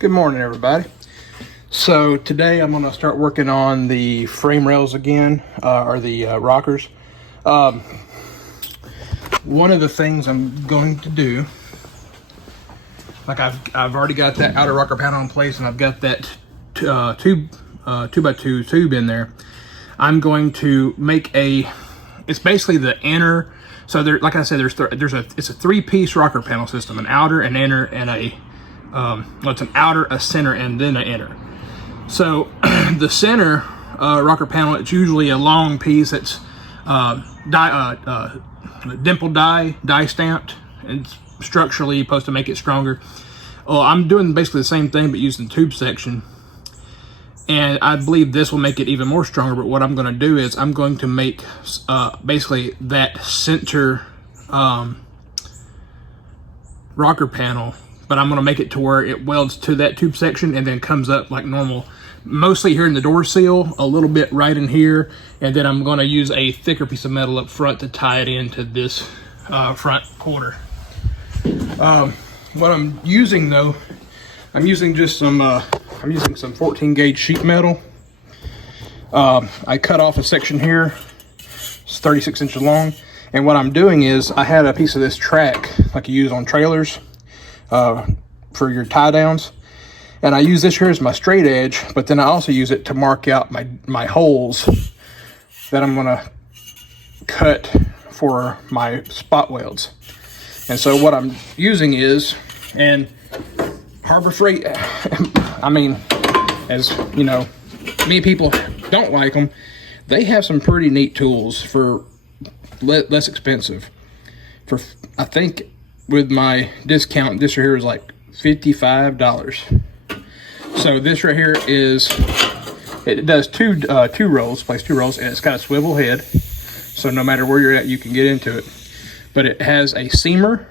Good morning, everybody. So today I'm going to start working on the frame rails again, or the rockers. One of the things I'm going to do, like I've already got that outer rocker panel in place, and I've got that two by two tube in there. I'm going to make it's basically the inner. So there, like I said, it's a three-piece rocker panel system: an outer, an inner, and it's an outer, a center, and then an inner. So the center rocker panel, it's usually a long piece that's dimple die stamped, and structurally supposed to make it stronger. Well, I'm doing basically the same thing but using the tube section, and I believe this will make it even more stronger. But what I'm going to do is I'm going to make basically that center rocker panel, but I'm going to make it to where it welds to that tube section and then comes up like normal, mostly here in the door seal, a little bit right in here, and then I'm going to use a thicker piece of metal up front to tie it into this front quarter. What I'm using though, I'm using just some 14 gauge sheet metal. I cut off a section here, it's 36 inches long, and what I'm doing is I had a piece of this track like you use on trailers for your tie downs, and I use this here as my straight edge, but then I also use it to mark out my holes that I'm gonna cut for my spot welds. And so what I'm using is, and Harbor Freight, I mean, as you know, many people don't like them. They have some pretty neat tools for less expensive. For, I think with my discount, this right here is like $55. So this right here it does two rolls, plays two rolls, and it's got a swivel head. So no matter where you're at, you can get into it. But it has a seamer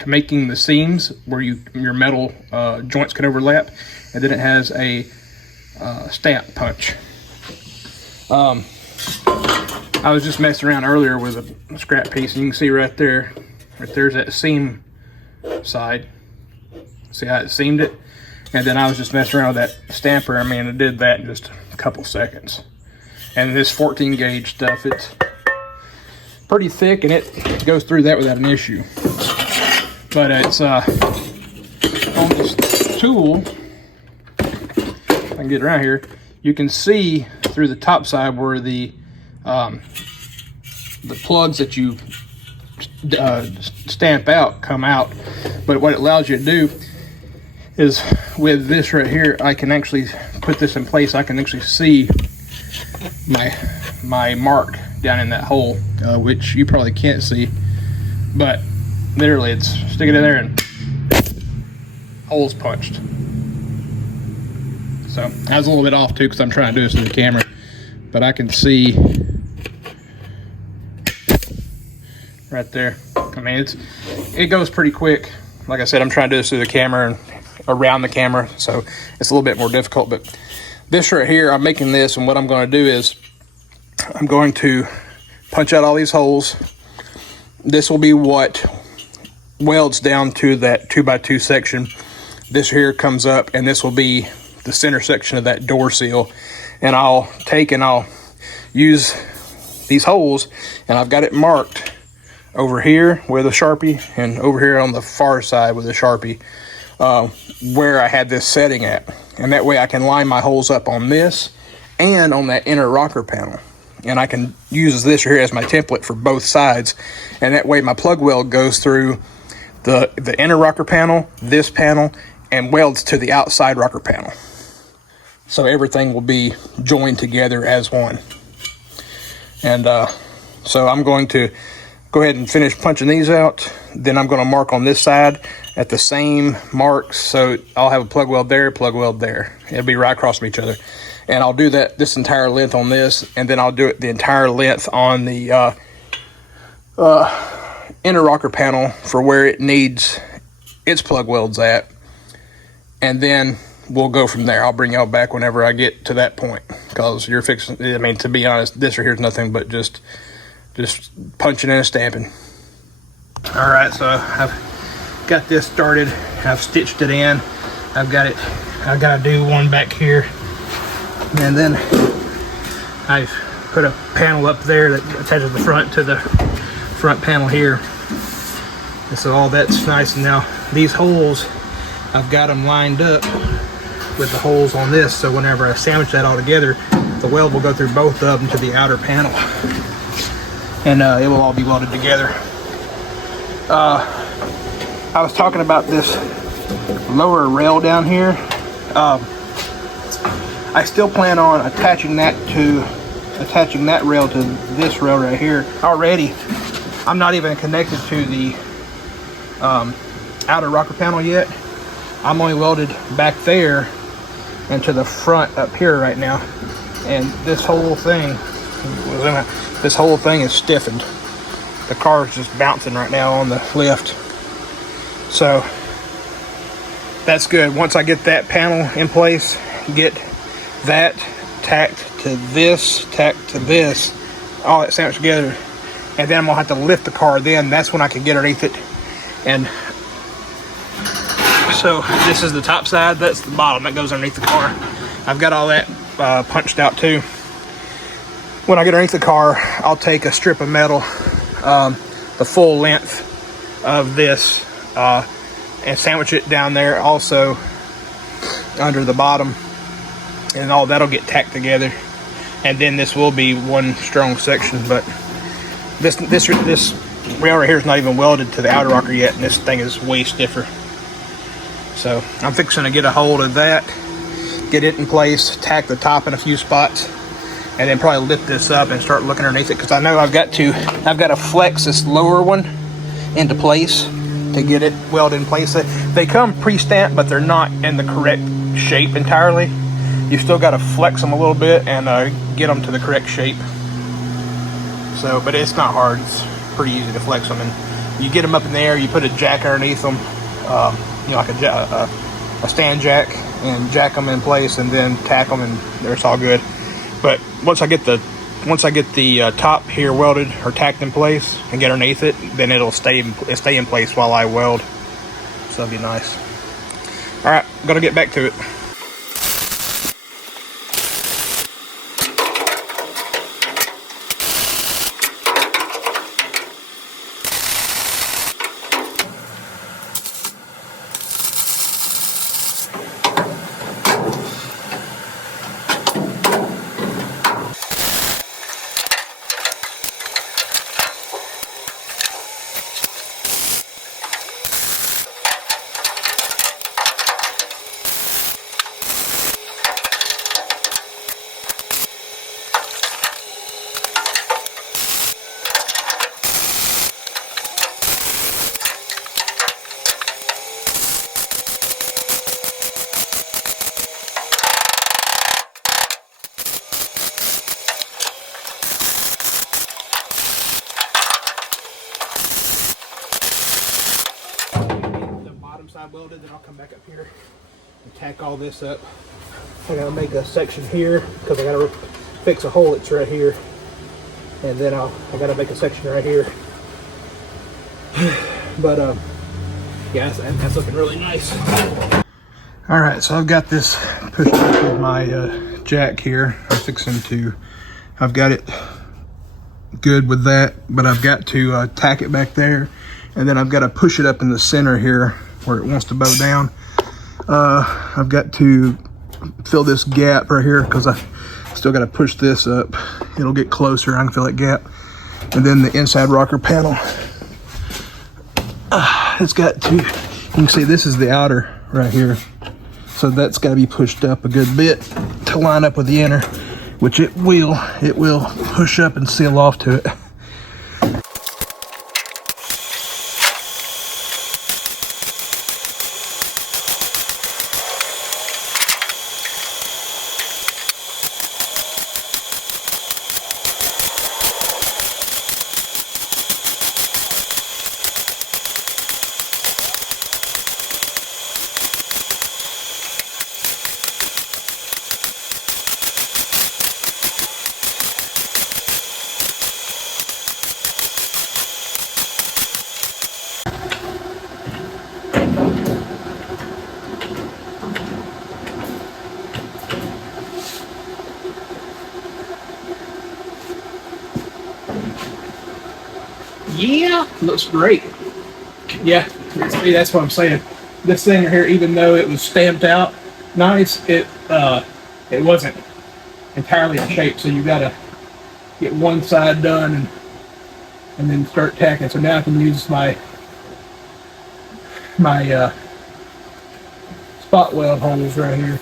to making the seams where your metal joints can overlap, and then it has a stamp punch. I was just messing around earlier with a scrap piece, and you can see right there's that seam side. See how it seamed it? And then I was just messing around with that stamper. I mean, it did that in just a couple seconds. And this 14 gauge stuff, it's pretty thick, and it goes through that without an issue. But it's on this tool, if I can get around here, you can see through the top side where the plugs that you stamp out come out. But what it allows you to do is, with this right here, I can actually put this in place. I can actually see my mark down in that hole, which you probably can't see, but literally it's sticking in there and holes punched. So I was a little bit off too, because I'm trying to do this with the camera, but I can see right there. I mean, it goes pretty quick. Like I said, I'm trying to do this through the camera and around the camera, so it's a little bit more difficult. But this right here, I'm making this, and what I'm going to do is I'm going to punch out all these holes. This will be what welds down to that 2x2 section. This here comes up, and this will be the center section of that door seal. And I'll use these holes, and I've got it marked over here with a Sharpie, and over here on the far side with a Sharpie, where I had this setting at. And that way I can line my holes up on this and on that inner rocker panel. And I can use this here as my template for both sides. And that way my plug weld goes through the inner rocker panel, this panel, and welds to the outside rocker panel. So everything will be joined together as one. And so I'm going to go ahead and finish punching these out. Then I'm going to mark on this side at the same marks. So I'll have a plug weld there, plug weld there. It'll be right across from each other. And I'll do this entire length on this, and then I'll do it the entire length on the inner rocker panel for where it needs its plug welds at. And then we'll go from there. I'll bring y'all back whenever I get to that point, because you're fixing, I mean, to be honest, this right here is nothing but just punching and stamping. All right, so I've got this started. I've stitched it in. I've got to do one back here, and then I've put a panel up there that attaches the front to the front panel here. And so all that's nice. And now these holes, I've got them lined up with the holes on this, so whenever I sandwich that all together, the weld will go through both of them to the outer panel, and it will all be welded together. I was talking about this lower rail down here. I still plan on attaching that rail to this rail right here. Already, I'm not even connected to the outer rocker panel yet. I'm only welded back there and to the front up here right now, and this whole thing is stiffened. The car is just bouncing right now on the lift, so that's good. Once I get that panel in place, get that tacked to this, all that sandwiched together, and then I'm gonna have to lift the car. Then that's when I can get underneath it. And so this is the top side, that's the bottom that goes underneath the car. I've got all that punched out too. When I get underneath the car, I'll take a strip of metal, the full length of this, and sandwich it down there also under the bottom, and all that'll get tacked together, and then this will be one strong section. But this rail right here is not even welded to the outer rocker yet, and this thing is way stiffer. So I'm fixing to get a hold of that, get it in place, tack the top in a few spots, and then probably lift this up and start looking underneath it, because I know I've got to flex this lower one into place to get it welded in place. They come pre-stamped, but they're not in the correct shape entirely. You still got to flex them a little bit and get them to the correct shape. So, but it's not hard. It's pretty easy to flex them, and you get them up in the air. You put a jack underneath them, like a stand jack, and jack them in place, and then tack them, and it's all good. But once I get the top here welded or tacked in place and get underneath it, then it'll stay in place while I weld. So that'll be nice. All right, gotta get back to it. Side welded, then I'll come back up here and tack all this up. I gotta make a section here because I gotta fix a hole that's right here, and then I gotta make a section right here. But yeah, that's looking really nice. All right, so I've got this pushed up with my jack here. I've got it good with that, but I've got to tack it back there, and then I've got to push it up in the center here where it wants to bow down. I've got to fill this gap right here because I still got to push this up. It'll get closer. I can fill that gap. And then the inside rocker panel, it's got to, you can see this is the outer right here. So that's got to be pushed up a good bit to line up with the inner, which it will push up and seal off to it. Yeah, looks great. Yeah, see, that's what I'm saying. This thing right here, even though it was stamped out nice, it wasn't entirely in shape. So you gotta get one side done and then start tacking. So now I can use my spot weld holes right here.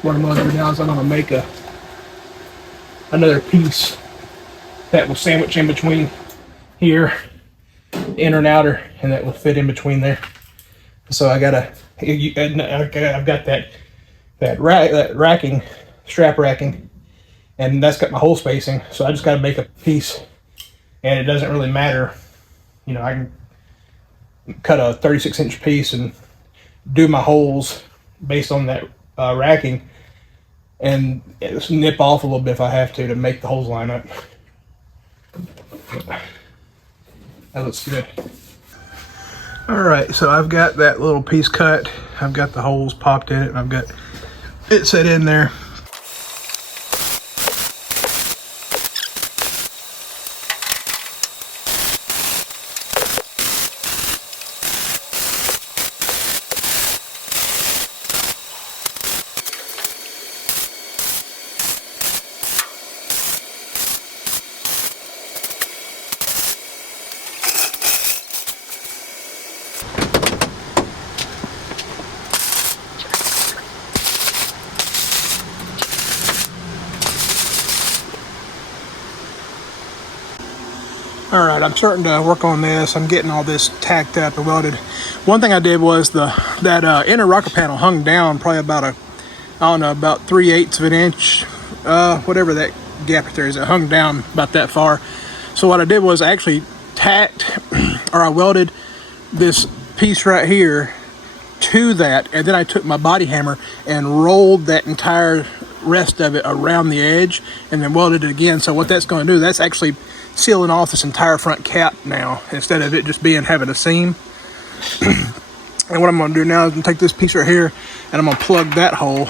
What I'm gonna do now is I'm gonna make another piece that will sandwich in between here, inner and outer, and that will fit in between there. So I've got that racking, strap racking, and that's got my hole spacing. So I just got to make a piece, and it doesn't really matter. You know, I can cut a 36-inch piece and do my holes based on that racking, and just nip off a little bit if I have to make the holes line up. That looks good. All right, so I've got that little piece cut. I've got the holes popped in it, and I've got it set in there. All right, I'm starting to work on this. I'm getting all this tacked up and welded. One thing I did was that inner rocker panel hung down probably about about 3/8 of an inch, whatever that gap there is. It hung down about that far. So what I did was I actually tacked, or I welded this piece right here to that, and then I took my body hammer and rolled that entire rest of it around the edge, and then welded it again. So what that's going to do, that's actually sealing off this entire front cap now, instead of it just having a seam. And what I'm going to do now is I'm going to take this piece right here, and I'm going to plug that hole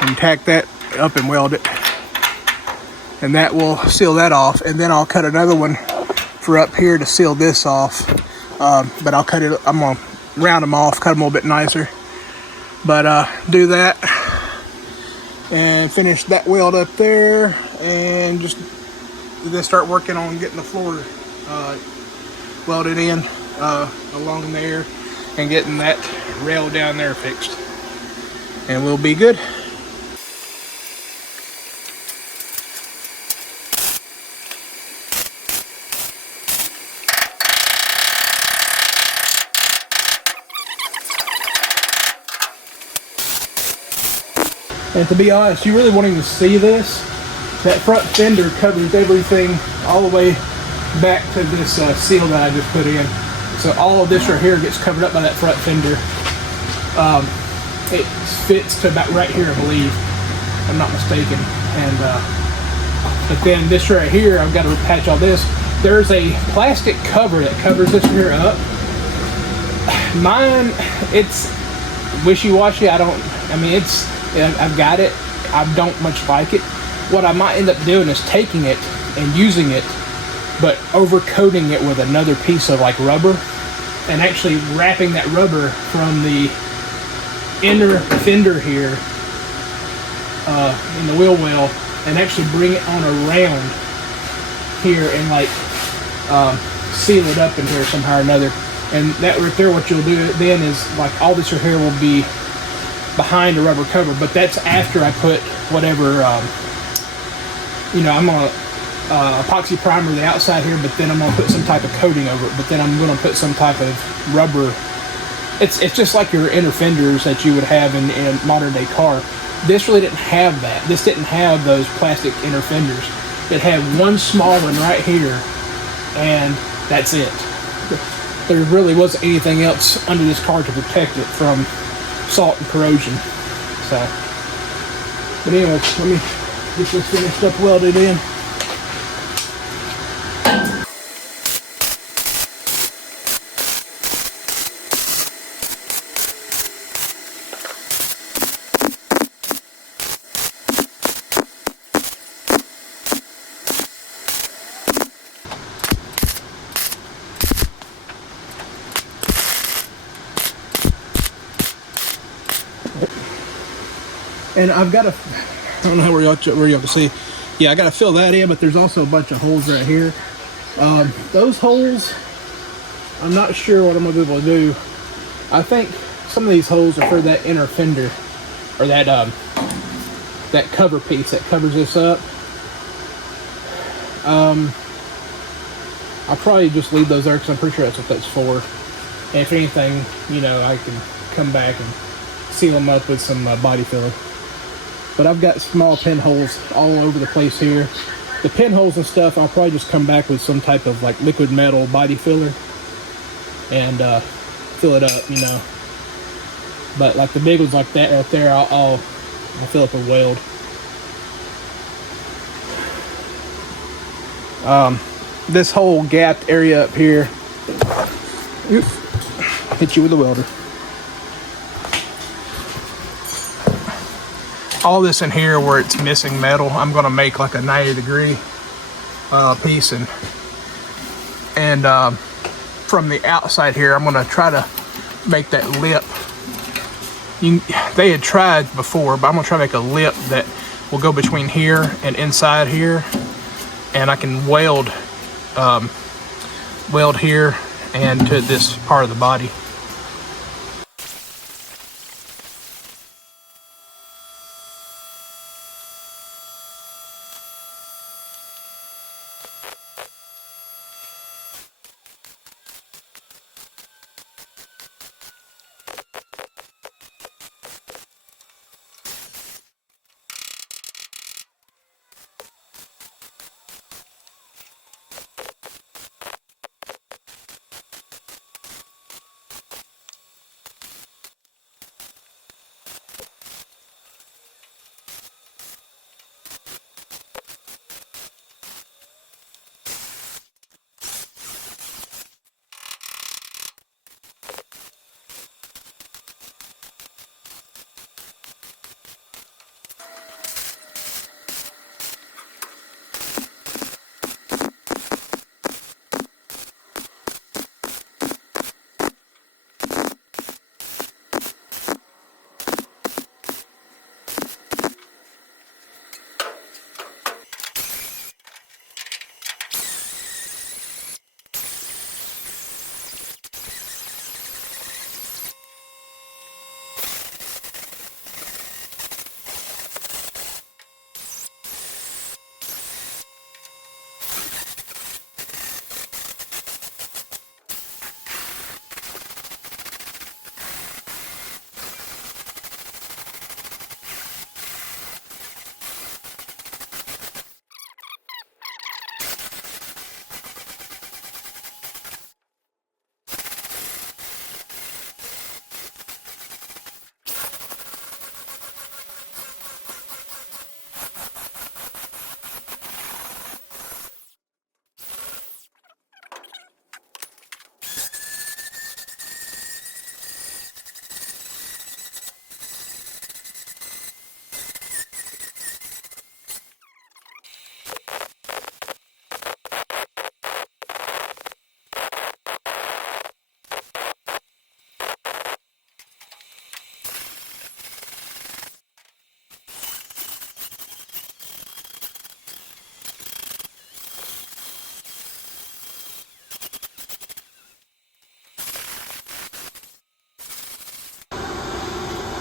and tack that up and weld it, and that will seal that off. And then I'll cut another one for up here to seal this off, but I'm going to round them off, cut them a little bit nicer, but do that and finish that weld up there, and just then start working on getting the floor welded in along there, and getting that rail down there fixed, and we'll be good. And to be honest, you really wanting to see this, that front fender covers everything all the way back to this seal that I just put in. So all of this right here gets covered up by that front fender. It fits to about right here, I believe, if I'm not mistaken. And but then this right here, I've got to patch all this. There's a plastic cover that covers this here up. Mine, it's wishy-washy. I've got it. I don't much like it. What I might end up doing is taking it and using it, but overcoating it with another piece of like rubber, and actually wrapping that rubber from the inner fender here in the wheel well, and actually bring it on around here and like seal it up in here somehow or another. And that right there, what you'll do then is like all this right here will be behind a rubber cover, but that's after I put whatever I'm gonna epoxy primer the outside here, but then I'm gonna put some type of coating over it, but then I'm gonna put some type of rubber. It's just like your inner fenders that you would have in a modern day car. This really didn't have that. This didn't have those plastic inner fenders. It had one small one right here, and that's it. There really wasn't anything else under this car to protect it from salt and corrosion. So, but anyways, let me get this finished up, welded in. And I've got to, I don't know where y'all can see. Yeah, I got to fill that in, but there's also a bunch of holes right here. Those holes, I'm not sure what I'm going to be able to do. I think some of these holes are for that inner fender, or that that cover piece that covers this up. I'll probably just leave those there because I'm pretty sure that's what that's for. And if anything, you know, I can come back and seal them up with some body filler. But I've got small pinholes all over the place here. The pinholes and stuff, I'll probably just come back with some type of like liquid metal body filler and fill it up, you know. But like the big ones like that right there, I'll fill up with weld. This whole gapped area up here, hit you with a welder. All this in here where it's missing metal, I'm gonna make like a 90-degree piece, and from the outside here, I'm gonna try to make that lip. They had tried before, but I'm gonna try to make a lip that will go between here and inside here, and I can weld here and to this part of the body.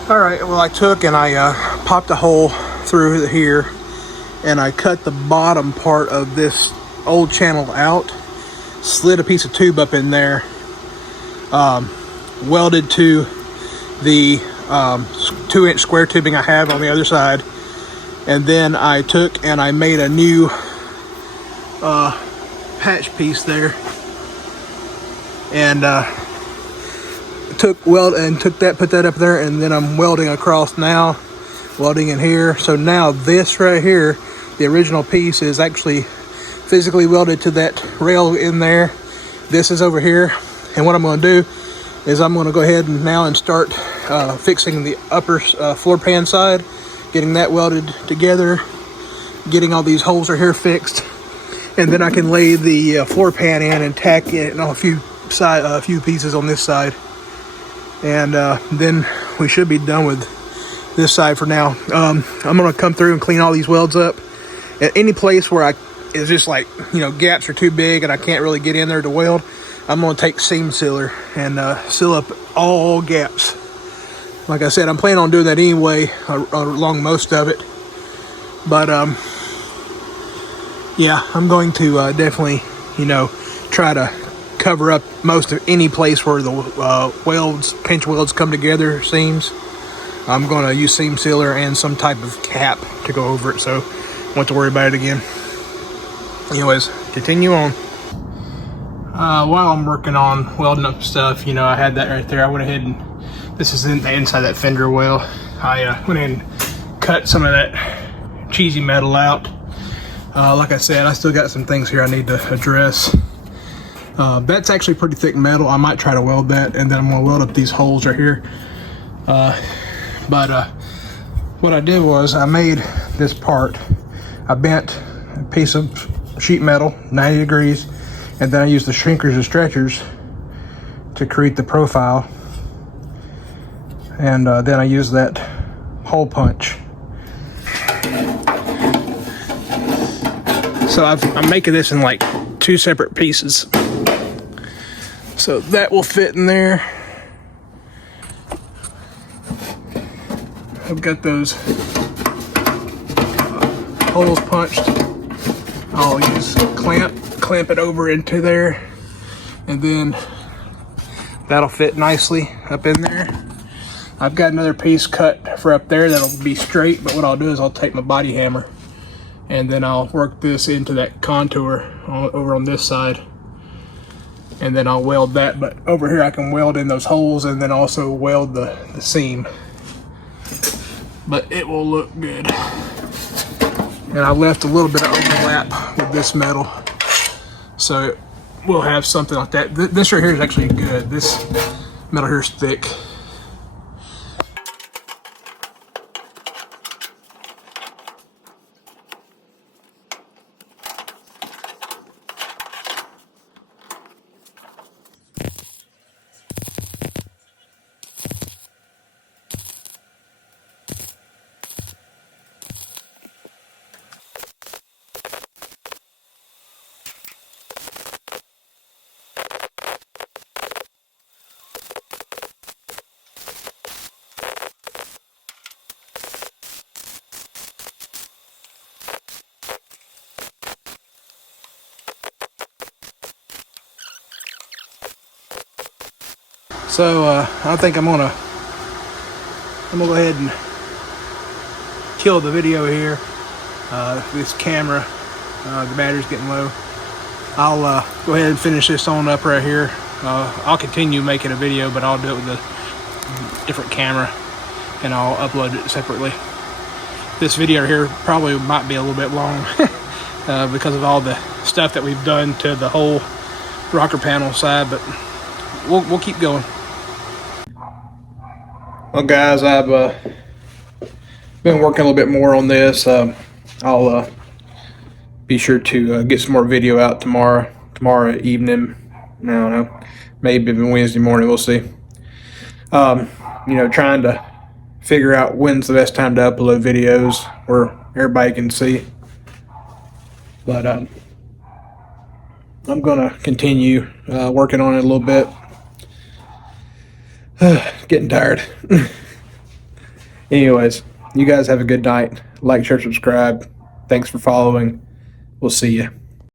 All right, well, I took and I popped a hole through here, and I cut the bottom part of this old channel out, slid a piece of tube up in there, welded to the 2-inch square tubing I have on the other side, and then I took and I made a new patch piece there, and put that up there, and then I'm welding across now, welding in here. So now this right here, the original piece, is actually physically welded to that rail in there. This is over here, and what I'm going to do is I'm going to go ahead and now start fixing the upper floor pan side, getting that welded together, getting all these holes right here fixed, and then I can lay the floor pan in and tack it on a few pieces on this side. And then we should be done with this side for now. I'm gonna come through and clean all these welds up. At any place where it's just like, you know, gaps are too big and I can't really get in there to weld, I'm gonna take seam sealer and seal up all gaps. Like I said, I'm planning on doing that anyway along most of it. But yeah, I'm going to definitely, you know, try to cover up most of any place where the welds, pinch welds come together, seams. I'm going to use seam sealer and some type of cap to go over it, so I won't have to worry about it again. Anyways, continue on. While I'm working on welding up stuff, you know, I had that right there. I went ahead and, this is in the inside that fender well. I went ahead and cut some of that cheesy metal out. Like I said, I still got some things here I need to address. That's actually pretty thick metal. I might try to weld that, and then I'm going to weld up these holes right here. But what I did was I made this part. I bent a piece of sheet metal 90 degrees, and then I used the shrinkers and stretchers to create the profile, and then I used that hole punch. So I'm making this in like 2 separate pieces, so that will fit in there. I've got those holes punched. I'll use clamp it over into there, and then that'll fit nicely up in there. I've got another piece cut for up there that'll be straight, but what I'll do is I'll take my body hammer and then I'll work this into that contour over on this side, and then I'll weld that. But over here I can weld in those holes and then also weld the seam, but it will look good. And I left a little bit of overlap with this metal, so we'll have something like that. This right here is actually good. This metal here is thick. So I think I'm gonna go ahead and kill the video here. This camera, the battery's getting low. I'll go ahead and finish this on up right here. I'll continue making a video, but I'll do it with a different camera, and I'll upload it separately. This video here probably might be a little bit long because of all the stuff that we've done to the whole rocker panel side, but we'll keep going. Well guys, I've been working a little bit more on this. I'll be sure to get some more video out tomorrow evening. I don't know, maybe even Wednesday morning, we'll see. You know, trying to figure out when's the best time to upload videos where everybody can see. But I'm gonna continue working on it a little bit. Getting tired. Anyways, you guys have a good night. Like, share, subscribe. Thanks for following. We'll see you.